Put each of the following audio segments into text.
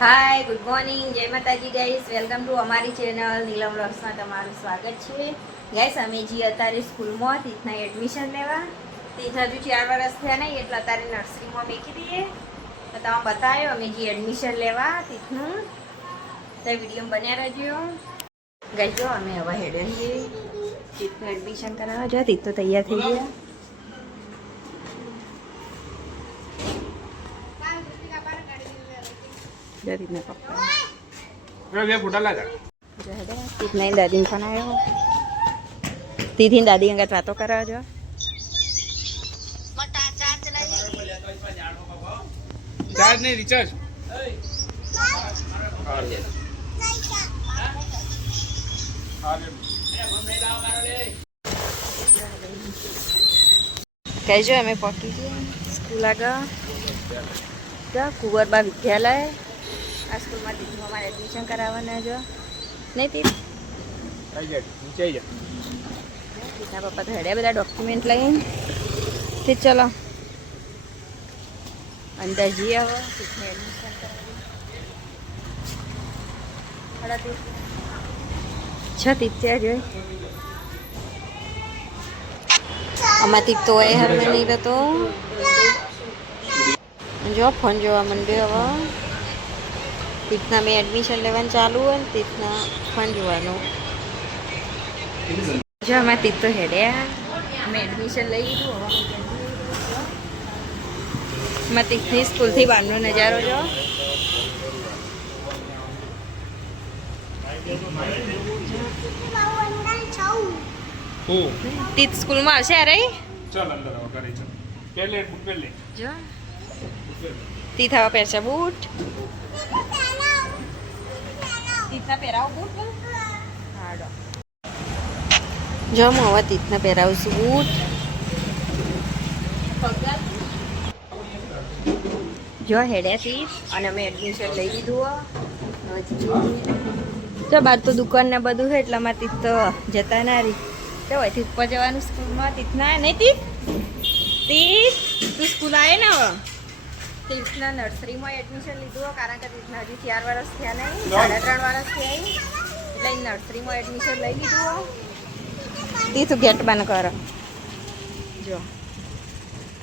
હાય, good morning, જય માતાજી guys. Welcome to અમારી ચેનલ નીલમ વ્લોગ્સમાં તમારું સ્વાગત છે. ગાઈસ, અમે જે અત્યારે સ્કૂલમાં તીથના એડમિશન લેવા. તીથ હજુ 4 વર્ષ થયા નહીં, એટલે અત્યારે નર્સરીમાં મેકી દઈએ. તો તમે બતાવ્યો અમે જે એડમિશન લેવા તીથનું, તો વિડીયો બન્યા રહેજો. ગાઈસ, જો અમે હવે હેડે છીએ તીથનું એડમિશન કરાવવા. જો તીથ તો તૈયાર થઈ ગયા. દાદી ફોન આવ્યો. તીથી દાદી અંગત વાતો કરાવો છો. ચાર્જ નહીં, રિચાર્જ. કહેજો અમે પહોંચી છીએ સ્કૂલ આગળ કુંવરબા વિદ્યાલય. આ સ્કૂલમાં તીથનું અમારે એડમિશન કરાવવાના જો નહીં તીથ તીથના પપ્પા તો હેડ્યા બધા ડોક્યુમેન્ટ લઈને. ઠીક, ચલો અંદર જઈએ હવે તીથનું એડમિશન કરાવી. છ તીથ ત્યાં જોઈ આમાં તીથ તો એ હર નહીં રહેતો. જો ફોન જોવા માંડ્યો હવે. તીથના મેં એડમિશન લેવાનું ચાલુ હોય ને તીથના ફોન જોવાનું. જો આમાં તીથ તો હેડ્યા અમે એડમિશન લઈ લીધું. એમાં તીથની સ્કૂલથી બહારનો નજારો જો. તીથ સ્કૂલમાં આવશે અરે ચાલ અંદર આવો કરી ચાલ. પહેલે બુક પહેલે જો તીથ આવા પહેરશે બૂટ. તીથના પહેરાવો બૂટ. હાડો જો હું હવે તીથના પહેરાવું છું બૂટ. જો હેડ્યા તીથ અને અમે એડમિશન લઈ લીધું. જો બહાર તો દુકાન ને બધું છે એટલે અમારે તીથ તો જતા ના રહી. તો હોયથી ઉપર જવાનું સ્કૂલમાં તીથના નહીં. તીથ તીથ તું સ્કૂલ આવે ને હવે તીથના નર્સરીમાં એડમિશન લીધું કારણ કે તીથના હજી 4 વર્ષ થયા નહીં, 3.5 વર્ષ થયા એટલે નર્સરીમાં એડમિશન લઈ લીધું. તીથ ગેટ બંધ કરો. જો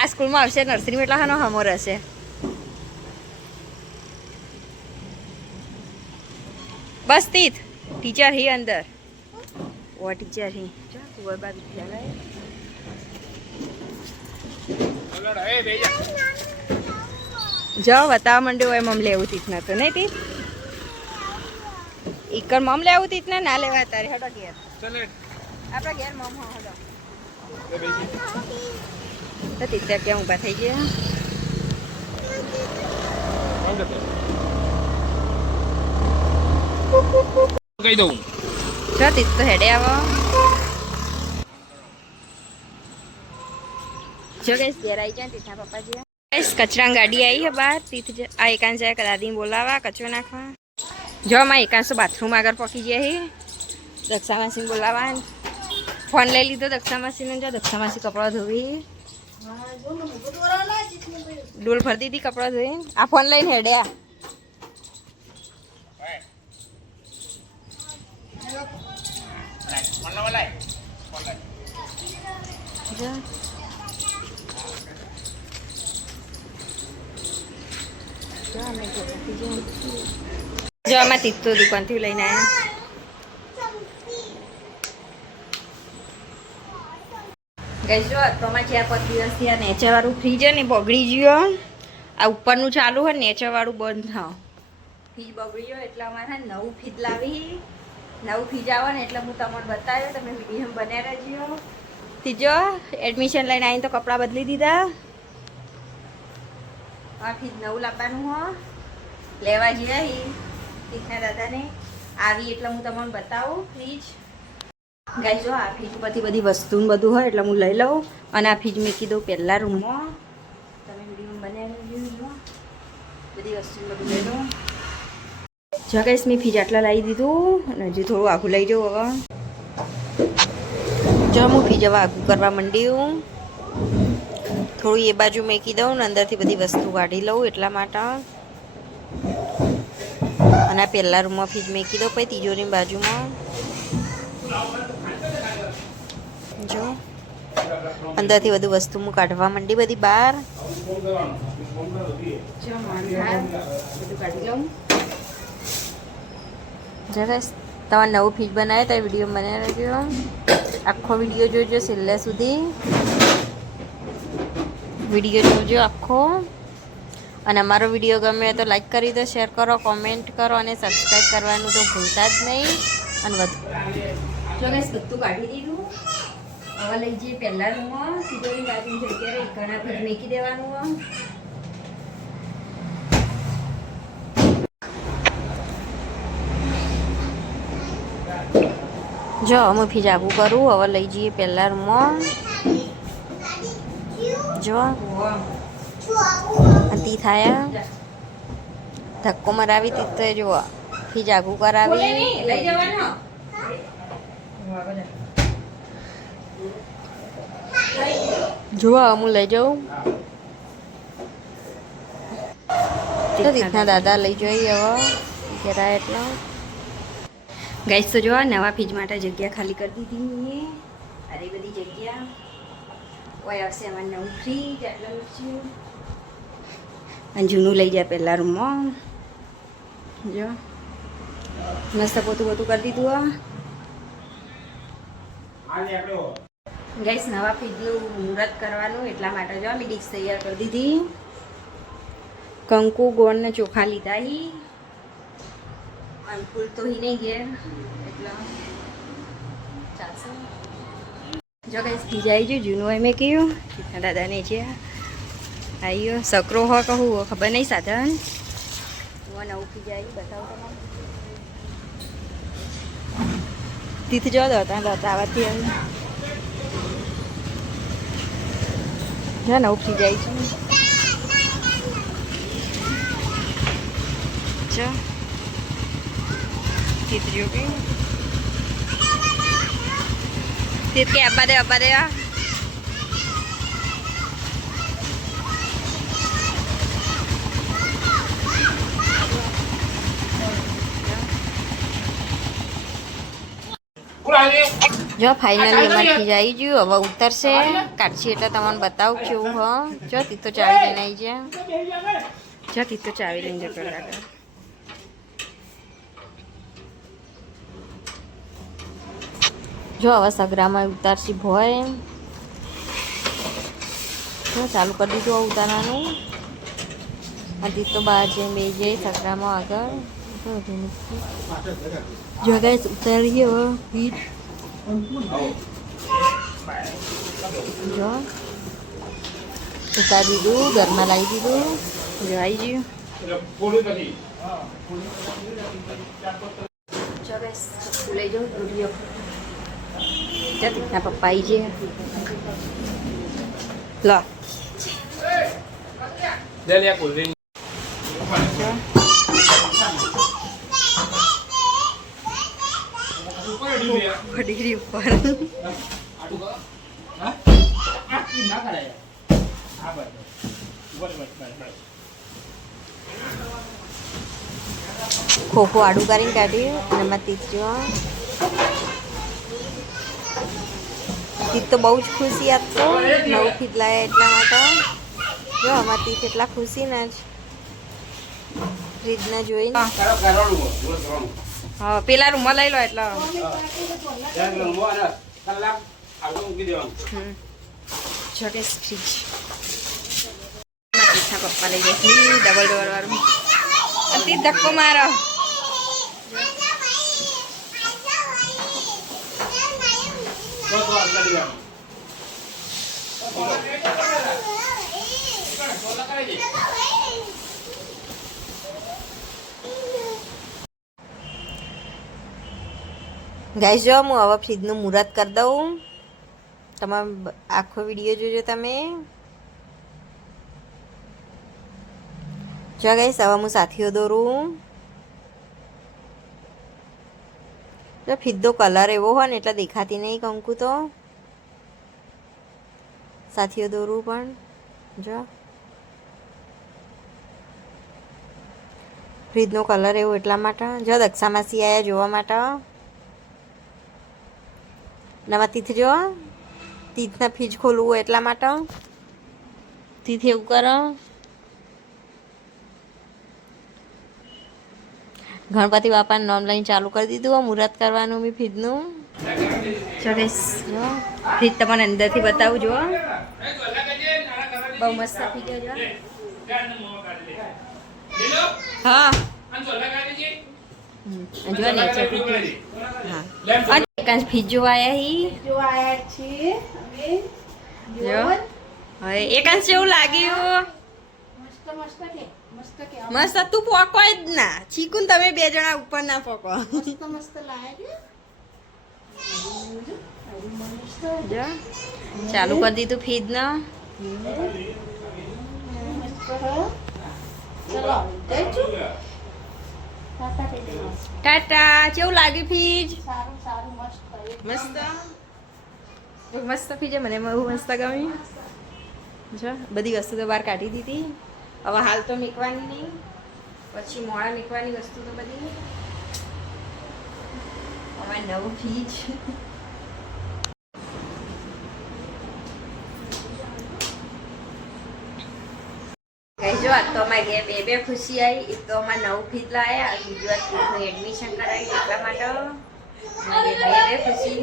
આ સ્કૂલમાં આવશે નર્સરીમાં એટલે હાનો હમો રહેશે. બસ તીથ ટીચર હી અંદર ઓ ટીચર હી કુંવરબા વિદ્યાલય. જાઓ બતાવવા માંડ્યો હોય મમ લેવું તીથના તો નહીં તીથ ઈકર મમ લેવું તીથને ના લેવા તારે. હડો ઘેર આપણા ઘેર મમ હડો તો તીથ કેમ ઊભા થઈ ગયા. કહી દઉં જો તીથ તો હેડે આવો. જો ગઈશ ઘેર આવી જાય તીથના પપ્પાજી. કચરા ગાડી આવી છે બહાર. તીથ આ એકાંશ જાય દાદીને બોલાવા કચરો નાખવા. જો આમાં એકાંશ બાથરૂમ આગળ પકી જાય. દક્ષા માસીને બોલાવા ફોન લઈ લીધો દક્ષા માસીને. જો દક્ષા માસી કપડાં ધોવી ડોલ ભરી દીધી કપડાં ધોઈને. આ ફોન લઈને હેડ્યા. જો આમાં તીથ તો દુકાનથી લઈને આવ્યા. ગઈ જો તોમાં 4-5 દિવસ થયા નેચરવાળું ફ્રીજ ને બગડી ગયો. આ ઉપરનું ચાલુ હોય નેચરવાળું બંધ થાવ. ફ્રીજ બગડી ગયો એટલે અમારે નવું ફ્રીજ લાવી. નવું ફ્રીજ આવે ને એટલે હું તમને બતાવ્યો. તમે વિડીયો બનાવી રહેજો. ત્રીજો એડમિશન લઈને આવીને તો કપડાં બદલી દીધા. આ ફ્રીજ નવું લાવવાનું હો લેવા જઈએ તીથના દાદાને આવી એટલે હું તમને બતાવું ફ્રીજ. ગાઈ જો આ ફ્રીજ પરથી બધી વસ્તુ બધું હોય એટલે હું લઈ લઉં અને આ ફ્રીજ મૂકી દઉં પહેલાં રૂમમાં. તમે વિડીયો બનાવી બધી વસ્તુ બધું લઈ લઉં. જો ગાઈસ મેં ફ્રીજ આટલા લાવી દીધું અને હજી થોડું આખું લઈ જાઉં. હવે જો હું ફ્રીજ હવે આખું કરવા માંડ્યું. થોડું એ બાજુ મૂકી દઉં ને અંદરથી બધી વસ્તુ કાઢી લઉં એટલા માટે. અને આ પહેલા રૂમમાં ફ્રીજ મૂકી દો, પછી તિજોરીની બાજુમાં જો અંદરથી બધું વસ્તુ હું કાઢવા માંડી બધી બહાર. જો બધું કાઢી લઉં. જરા તમારે નવું ફ્રીજ બનાવે તો વિડીયો બનાવી રહેજો. આખો વિડીયો જોજો છેલ્લે સુધી. વિડીયો જોજો આખો. અને અમારો વિડીયો ગમે તો લાઈક કરી દો, શેર કરો, કોમેન્ટ કરો અને સબસ્ક્રાઈબ કરવાનું તો ભૂલતા જ નહીં. અને વધુ જો ગાઈસ બધું કાઢી દીધું. હવે લઈ જઈએ પહેલા રૂમમાં. તિજોરી બાજુ જગ્યા રહી ઘણા ફ્રીજ મૂકી દેવાનું. જો હું ફ્રીજ આગું કરું. હવે લઈ જઈએ પહેલા રૂમમાં. જો તી થાય ધક્કો મરાવી તી તો જુઓ ફ્રીજ આગું કરાવી. લઈ જવાનું જુઓ હું લઈ જાઉં. રીતના દાદા લઈ જઈએ હવે જરા એટલો. ગાઈસ તો જો નવા ફ્રીજ માટે જગ્યા ખાલી કરી દીધી. અરે બધી જગ્યા ઓય આવશે અમારે નવું ફ્રીજ આટલું છે. અને જૂનું લઈ જાય પહેલા રૂમમાં. જો મસ્ત પોતું પોતું કરી દીધું. ગાઈસ નવા ફ્રીજનું મુહૂર્ત કરવાનું એટલા માટે જો અમે ડીશ તૈયાર કરી દીધી. કંકુ ગોળ ને ચોખા લીધા હી. ફૂલ તો હી નહીં ઘેર એટલા ચાલશે. જો ગાઈસ ફ્રીજ આવી ગયું જૂનું હોય મેં કહ્યું દાદાને છે આવ્યો સકરો હો કહું ખબર નહીં સાધન. હું નવું ફ્રીજ આવી બતાવું તમારે. તીથ જો દોતા આવવાથી એમ જો નવું ફ્રીજ આવી છે. જો તીથ જો કે તીથ કે અબ્બા દે જો ફાઇનલી એમાંથી જઈ ગયું. હવે ઉતરશે કાઢશે એટલે તમને બતાવું કેવું હ. જો તી તો ચાવી લઈને આવી જાય. જો તી તો ચાવી લઈને જતો લાગે. જો હવે સગરામાં ઉતારશી ભોય. જો ચાલુ કરી દીધું ઉતારવાનું. આ તી તો બહાર જઈને બે જઈ સગરામાં આગળ. જો ગાઈસ ઉતારીએ હવે ફ્રીજ. જો ઉતારી દીધું ઘરમાં લાવી દીધું. જો આવી ગયું. જો ગાઈસ લઈ જાઉં વિડીયો. જો રીતના પપ્પા આવી છે. લો ડિગ્રી ઉપર ખોખો આડું કરીને કાઢ્યું. અને એમાં તીત જો તીત તો બહુ જ ખુશી આપતો નવું ફ્રીજ લાયા એટલા માટે. જો અમાર તીત એટલા ખુશી ને જ ફ્રીજને જોઈને. હા પેલા રૂમમાં લઈ લો એટલે જો કે ફ્રીજ પપ્પા લઈ જાય ડબલ ડોર વાળું. અને તી ધક્કો મારો. ગાઈસ જો હું હવે ફ્રીજનું મુહૂર્ત કરી દઉં. તમે આખો વિડીયો જોજો તમે. જો ગાઈસ હવે હું સાથીઓ દોરું. જો ફીદો કલર એવો હોય ને એટલે દેખાતી નહીં કંકુ તો. સાથીઓ દોરું પણ જો ફ્રીજનો કલર એવું એટલા માટે જો દક્ષા માસી આવ્યા જોવા માટે નવા તીથ જો તીથના ફ્રીજ ખોલવું હોય એટલા માટે તીથ એવું કરો ગણપતિ બાપાનું નામ લઈને ચાલુ કરી દીધું મુહૂર્ત કરવાનું બી ફ્રીજનું ચોવીસ જો ફ્રીજ તમને અંદરથી બતાવું જો બહુ મસ્ત ફ્રીજ જો હા જો નીચે ફ્રીજ હા એકાંશ ફ્રીજ જોવા આવ્યા હી જો હવે એકાંશ જેવું લાગ્યું મસ્ત તું પોકો જ ના ચીકુન તમે બે જણા ઉપર ના પોકો જો ચાલુ કરી દીધું ફ્રીજ નો ટાટા કેવું લાગ્યું ફ્રીજ મસ્ત મસ્ત ફ્રીજ મને બહુ મસ્ત ગમ્યું જો બધી વસ્તુ તો બહાર કાઢી દીધી હવે હાલ તો મૂકવાની નહીં પછી મોડા મૂકવાની વસ્તુ તો બધી હવે નવું ફ્રીજ કઈ જો આ તો અમારે ઘેર બે ખુશી આવી એક તો અમારે નવું ફ્રીજ લાયા બીજી વાર ફ્રીજનું એડમિશન કરાવી એટલા માટે બે ખુશી